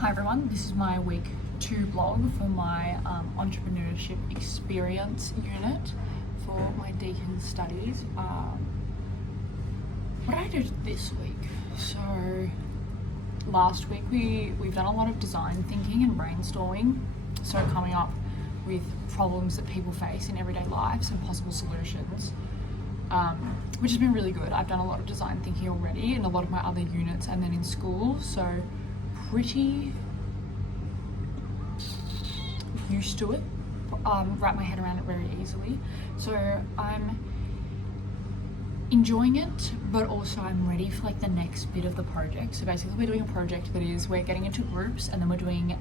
Hi everyone, this is my week 2 blog for my entrepreneurship experience unit for my Deakin studies. What did I do this week? So last week we've done a lot of design thinking and brainstorming, so coming up with problems that people face in everyday lives and possible solutions, which has been really good. I've done a lot of design thinking already in a lot of my other units and then in school, so pretty used to it, wrap my head around it very easily. So I'm enjoying it, but also I'm ready for like the next bit of the project. So basically we're doing a project that is, we're getting into groups and then we're doing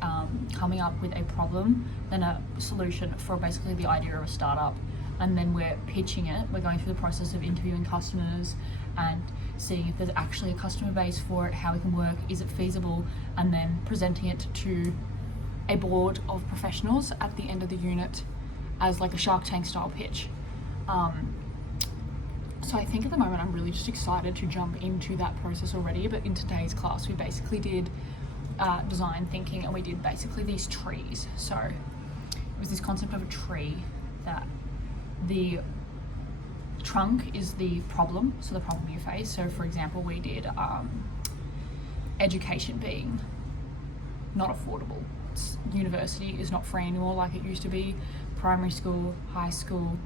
coming up with a problem, then a solution for basically the idea of a startup, and then we're pitching it. We're going through the process of interviewing customers and seeing if there's actually a customer base for it, how it can work, is it feasible, and then presenting it to a board of professionals at the end of the unit as like a Shark Tank style pitch. So I think at the moment I'm really just excited to jump into that process already. But in today's class we basically did design thinking, and we did basically these trees. So it was this concept of a tree that the trunk is the problem, so the problem you face. So for example, we did education being not affordable. University is not free anymore like it used to be. Primary school, high school,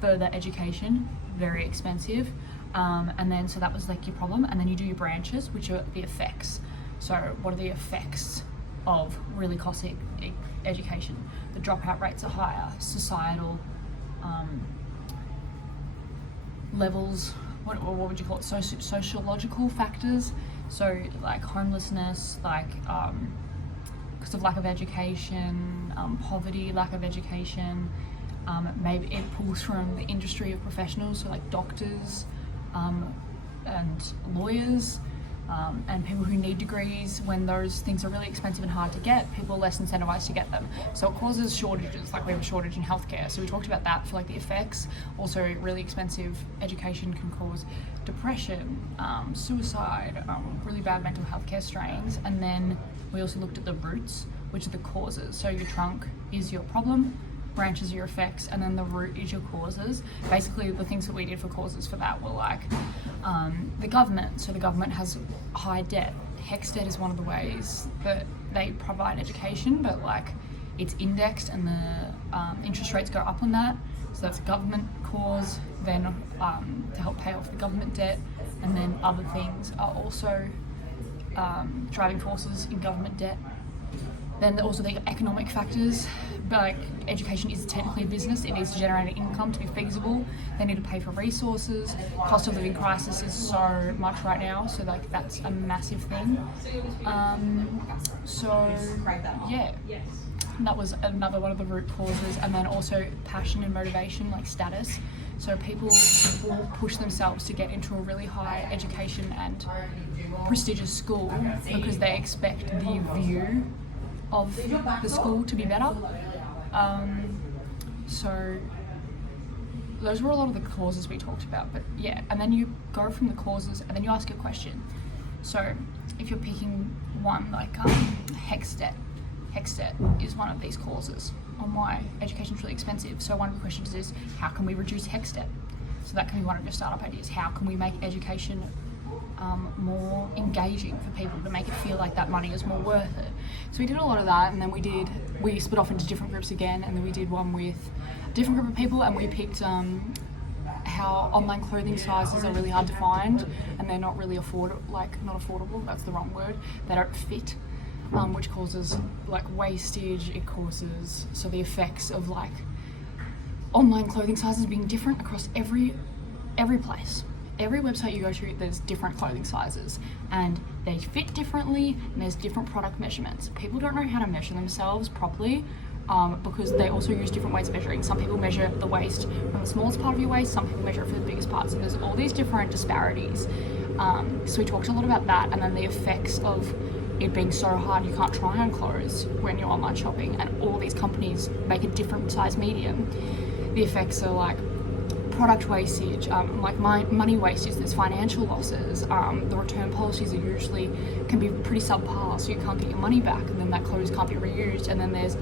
further education, very expensive. And then so that was like your problem, and then you do your branches, which are the effects. So what are the effects of really costly education? The dropout rates are higher, societal levels, what would you call it, sociological factors, so like homelessness, like because of lack of education, poverty, lack of education, maybe it pulls from the industry of professionals, so like doctors and lawyers, and people who need degrees. When those things are really expensive and hard to get, people are less incentivized to get them. So it causes shortages, like we have a shortage in healthcare. So we talked about that for like the effects. Also, really expensive education can cause depression, suicide, really bad mental health care strains. And then we also looked at the roots, which are the causes. So your trunk is your problem, branches are your effects, and then the root is your causes. Basically the things that we did for causes for that were like the government. So the government has high debt. HEX debt is one of the ways that they provide education, but like it's indexed and the interest rates go up on that. So that's a government cause. Then to help pay off the government debt, and then other things are also driving forces in government debt. Then also the economic factors, but like education is technically a business, it needs to generate an income to be feasible. They need to pay for resources. Cost of living crisis is so much right now, so like that's a massive thing. So yeah, that was another one of the root causes. And then also passion and motivation, like status. So people will push themselves to get into a really high education and prestigious school because they expect the view of the school to be better. So those were a lot of the causes we talked about. But yeah, and then you go from the causes and then you ask a question. So if you're picking one, like HEX debt is one of these causes on why education is really expensive. So one of the questions is, how can we reduce HEX debt? So that can be one of your startup ideas. How can we make education more engaging for people to make it feel like that money is more worth it? So we did a lot of that, and then we split off into different groups again, and then we did one with a different group of people, and we picked how online clothing sizes are really hard to find, and they're not really not affordable, that's the wrong word, they don't fit, which causes like wastage. It causes, so the effects of like online clothing sizes being different across every place. Every website you go to, there's different clothing sizes and they fit differently, and there's different product measurements. People don't know how to measure themselves properly because they also use different ways of measuring. Some people measure the waist from the smallest part of your waist, some people measure it for the biggest parts, and there's all these different disparities. So we talked a lot about that, and then the effects of it being so hard you can't try on clothes when you're online shopping, and all these companies make a different size medium. The effects are like product wastage, like money wastage, there's financial losses, the return policies are usually can be pretty subpar, so you can't get your money back, and then that clothes can't be reused, and then there's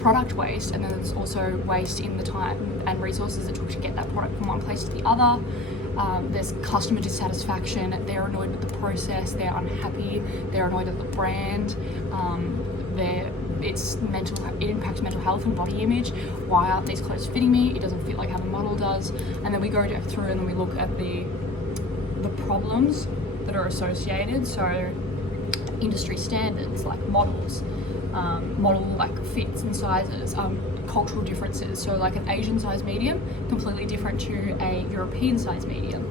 product waste, and then there's also waste in the time and resources it took to get that product from one place to the other. There's customer dissatisfaction, they're annoyed with the process, they're unhappy, they're annoyed at the brand, it impacts mental health and body image. Why aren't these clothes fitting me? It doesn't fit like how the model does. And then we go through and then we look at the problems that are associated. So industry standards like models, model like fits and sizes, cultural differences. So like an Asian size medium, completely different to a European size medium.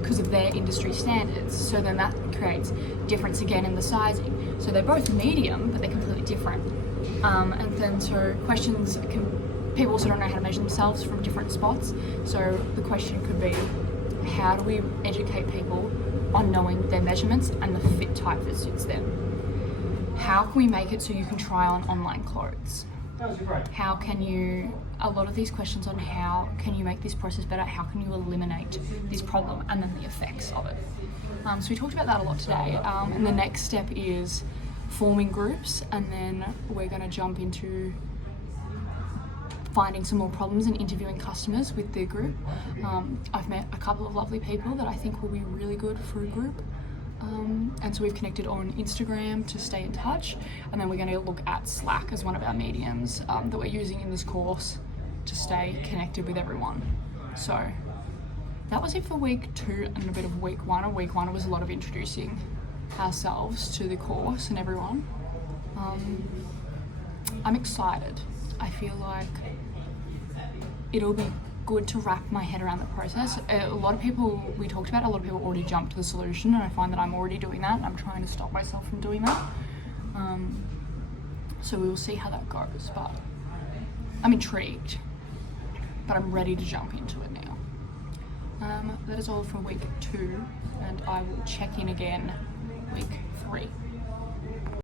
Because of their industry standards. So then that creates difference again in the sizing. So they're both medium, but they're completely different. And then so people also don't know how to measure themselves from different spots. So the question could be, how do we educate people on knowing their measurements and the fit type that suits them? How can we make it so you can try on online clothes? How can you, a lot of these questions on how can you make this process better, how can you eliminate this problem, and then the effects of it. So we talked about that a lot today, and the next step is forming groups, and then we're going to jump into finding some more problems and interviewing customers with the group. I've met a couple of lovely people that I think will be really good for a group. And so we've connected on Instagram to stay in touch, and then we're going to look at Slack as one of our mediums that we're using in this course to stay connected with everyone. So that was it for week 2 and a bit of week 1. Week 1 was a lot of introducing ourselves to the course and everyone. I'm excited. I feel like it'll be good to wrap my head around the process. A lot of people already jumped to the solution, and I find that I'm already doing that, and I'm trying to stop myself from doing that. So we will see how that goes, but I'm intrigued, but I'm ready to jump into it now. That is all for week 2, and I will check in again week 3.